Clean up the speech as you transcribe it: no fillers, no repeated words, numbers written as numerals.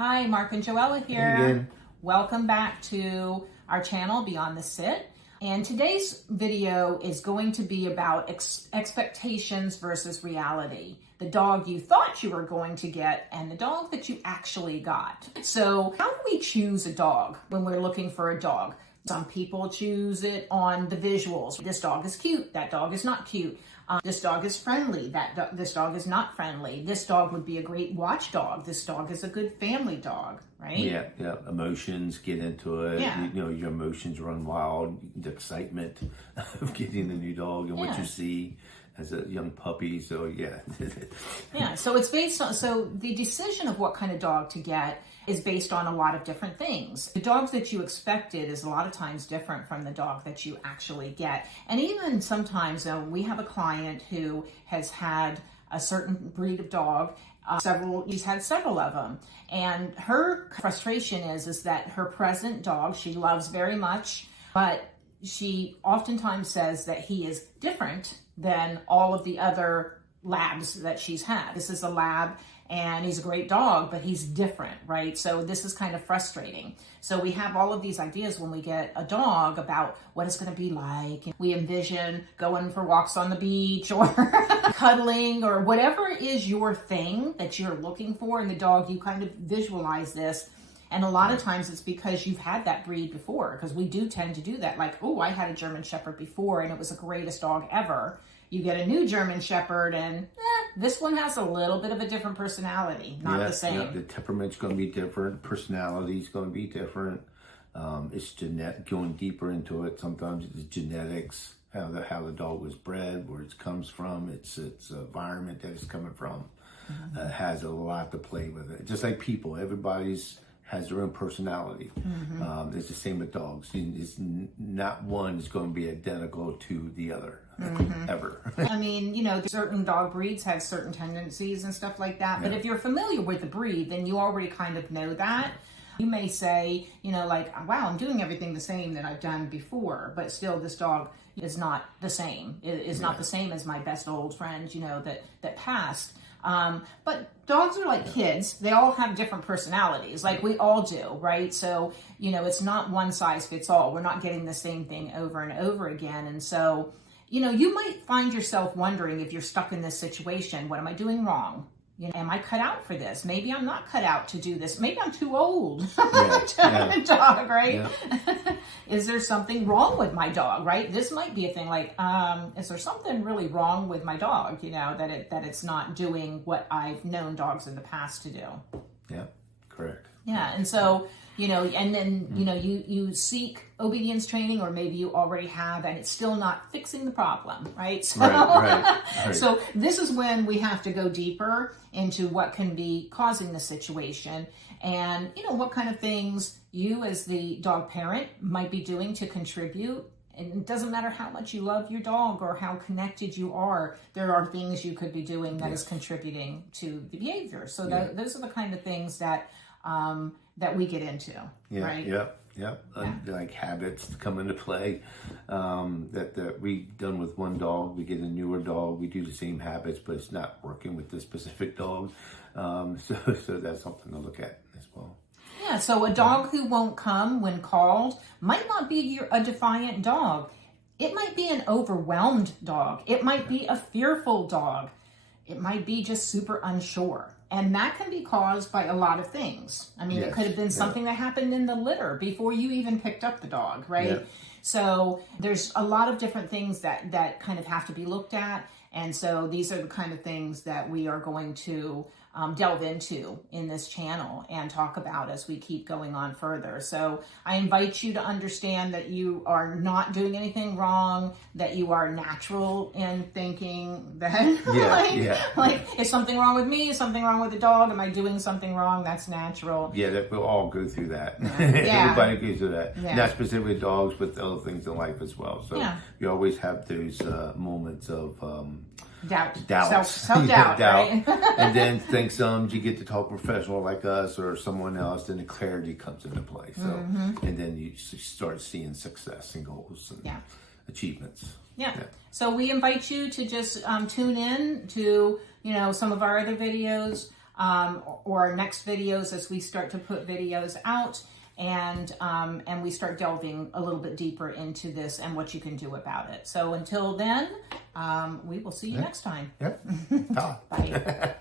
Hi, Mark and Joella here. Hey again. Welcome back to our channel, Beyond the Sit. And today's video is going to be about expectations versus reality. The dog you thought you were going to get and the dog that you actually got. So how do we choose a dog when we're looking for a dog? Some people choose it on the visuals. This dog is cute. That dog is not cute. This dog is friendly. This dog is not friendly. This dog would be a great watchdog. This dog is a good family dog, right? Yeah. Emotions get into it. Yeah. You know, your emotions run wild. The excitement of getting a new dog and what you see as a young puppy. So yeah. Yeah. So it's based on. So the decision of what kind of dog to get is based on a lot of different things. The dogs that you expected is a lot of times different from the dog that you actually get. And even sometimes we have a client who has had a certain breed of dog, she's had several of them. And her frustration is that her present dog, she loves very much, but she oftentimes says that he is different than all of the other labs that she's had. This is a lab and he's a great dog, but he's different, right? So this is kind of frustrating. So we have all of these ideas when we get a dog about what it's going to be like. We envision going for walks on the beach or cuddling or whatever is your thing that you're looking for in the dog. You kind of visualize this. And a lot of times it's because you've had that breed before, because we do tend to do that. Like, oh, I had a German Shepherd before and it was the greatest dog ever. You get a new German Shepherd and this one has a little bit of a different personality, not the same. Yeah, the temperament's going to be different. Personality's going to be different. It's going deeper into it. Sometimes it's genetics, how the dog was bred, where it comes from, its environment that it's coming from. Has a lot to play with it. Just like people, everybody's has their own personality. It's the same with dogs. It's not one is going to be identical to the other, ever. I mean, you know, certain dog breeds have certain tendencies and stuff like that. But if you're familiar with the breed, then you already kind of know that. You may say, you know, like, wow, I'm doing everything the same that I've done before, but still this dog is not the same. It is not the same as my best old friend, you know, that passed. But dogs are like kids. They all have different personalities, like we all do, right? So, you know, it's not one size fits all. We're not getting the same thing over and over again. And so, you know, you might find yourself wondering if you're stuck in this situation. What am I doing wrong? You know, am I cut out for this? Maybe I'm not cut out to do this. Maybe I'm too old to have a dog, right? Yeah. Is there something wrong with my dog, right? This might be a thing like, is there something really wrong with my dog, you know, that it's not doing what I've known dogs in the past to do? Yeah, correct. Yeah, and so, you know, and then, you know, you seek obedience training, or maybe you already have, and it's still not fixing the problem, right? So, right. So this is when we have to go deeper into what can be causing the situation, and, you know, what kind of things you as the dog parent might be doing to contribute. And it doesn't matter how much you love your dog or how connected you are, there are things you could be doing that is contributing to the behavior. So those are the kind of things that we get into, right? Like habits come into play that we've done with one dog. We get a newer dog, we do the same habits, but it's not working with this specific dog. So that's something to look at as well. Yeah, so a dog who won't come when called might not be a defiant dog. It might be an overwhelmed dog. It might be a fearful dog. It might be just super unsure. And that can be caused by a lot of things. I mean, it could have been something that happened in the litter before you even picked up the dog, right? Yeah. So there's a lot of different things that kind of have to be looked at. And so these are the kind of things that we are going to delve into in this channel and talk about as we keep going on further. So I invite you to understand that you are not doing anything wrong, that you are natural in thinking that like, is something wrong with me? Is something wrong with the dog? Am I doing something wrong? That's natural. Yeah, that we'll all go through that. Yeah. Everybody goes through that. Yeah. Not specifically dogs, but other things in life as well. So you always have those moments of doubt, self-doubt, right? And then things you get to talk professional like us or someone else, then the clarity comes into play. So and then you start seeing success and goals and achievements. Yeah. So we invite you to just tune in to, you know, some of our other videos. or our next videos as we start to put videos out, and we start delving a little bit deeper into this and what you can do about it. So until then, we will see you next time. Yep. Bye.